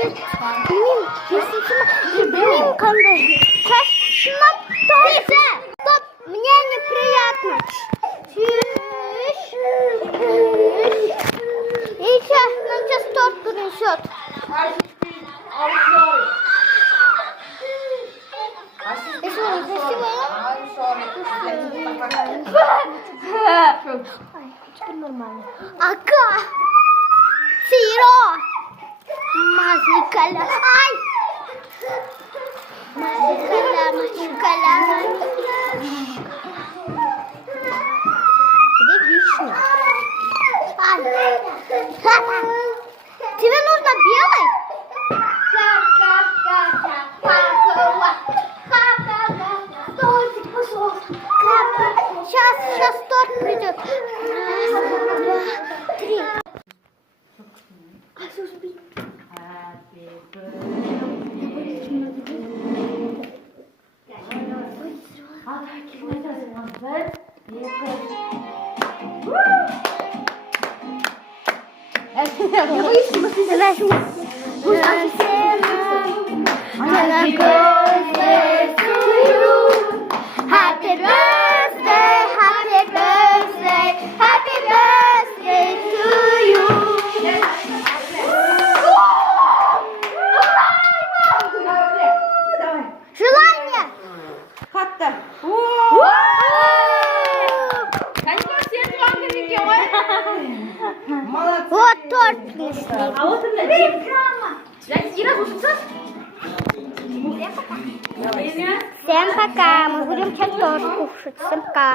Стоп, мне неприятно. И сейчас нам сейчас торт принесет. Нормально. Ага. Сиро. Мазикаля. Ай. Мазикаля. Где вишня? Ай. Тебе нужно белый? Сейчас торт придет. Раз, два, три. Happy birthday, happy birthday, happy birthday to you. Желание. Қатты. Вот торт принесли. А вот это Всем пока. Мы будем сейчас торт кушать. Всем пока.